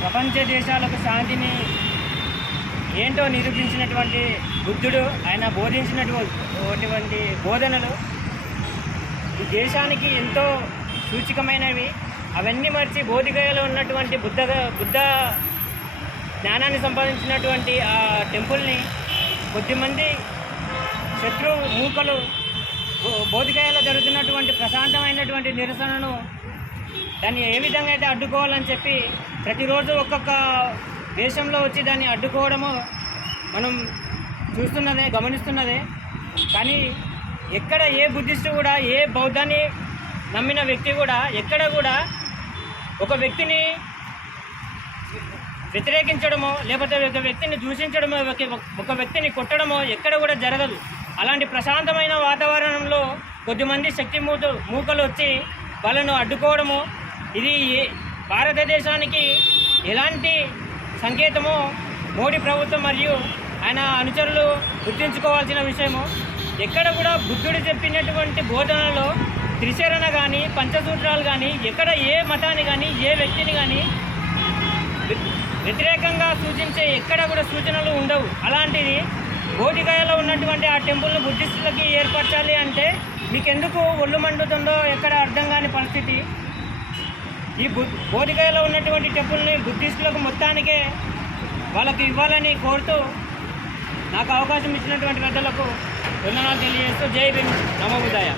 ప్రపంచ దేశాలకు శాంతిని ఏంటో నిరూపించినటువంటి బుద్ధుడు, ఆయన బోధించినటువంటి బోధనలు ఈ దేశానికి ఎంతో సూచికమైనవి. అవన్నీ మర్చి బోధిగయలో ఉన్నటువంటి బుద్ధ జ్ఞానాన్ని సంపాదించినటువంటి ఆ టెంపుల్ని కొద్దిమంది శత్రు మూకలు బోధిగయలో జరుగుతున్నటువంటి ప్రశాంతమైనటువంటి నిరసనను దాన్ని ఏ విధంగా అయితే అడ్డుకోవాలని చెప్పి ప్రతిరోజు ఒక్కొక్క దేశంలో వచ్చి దాన్ని అడ్డుకోవడము మనం చూస్తున్నదే, గమనిస్తున్నదే. కానీ ఎక్కడ ఏ బుద్ధిస్టు కూడా, ఏ బౌద్ధాన్ని నమ్మిన వ్యక్తి కూడా ఎక్కడ కూడా ఒక వ్యక్తిని వ్యతిరేకించడమో లేకపోతే ఒక వ్యక్తిని దూషించడమో, ఒక వ్యక్తిని కొట్టడమో ఎక్కడ కూడా జరగదు. అలాంటి ప్రశాంతమైన వాతావరణంలో కొద్దిమంది శక్తి మూకలు వచ్చి వాళ్ళను అడ్డుకోవడము, ఇది భారతదేశానికి ఎలాంటి సంకేతమో మోడీ ప్రభుత్వం మరియు ఆయన అనుచరులు గుర్తుంచుకోవాల్సిన విషయము. ఎక్కడ కూడా బుద్ధుడు చెప్పినటువంటి బోధనలో త్రిశరణ కానీ, పంచసూత్రాలు కానీ, ఎక్కడ ఏ మతాన్ని కానీ, ఏ వ్యక్తిని కానీ వ్యతిరేకంగా సూచించే ఎక్కడ కూడా సూచనలు ఉండవు. అలాంటిది బోధిగయలో ఉన్నటువంటి ఆ టెంపుల్ను బుద్ధిస్టులకి ఏర్పరచాలి అంటే మీకెందుకు ఒళ్ళు మండుతుందో ఎక్కడ అర్థం కాని పరిస్థితి. ఈ బోధిగయలో ఉన్నటువంటి టెంపుల్ని బుద్ధిస్టులకు మొత్తానికే వాళ్ళకి ఇవ్వాలని కోరుతూ నాకు అవకాశం ఇచ్చినటువంటి పెద్దలకు వందనాలు తెలియజేస్తూ జై భీమ్, నమో బుద్ధాయ.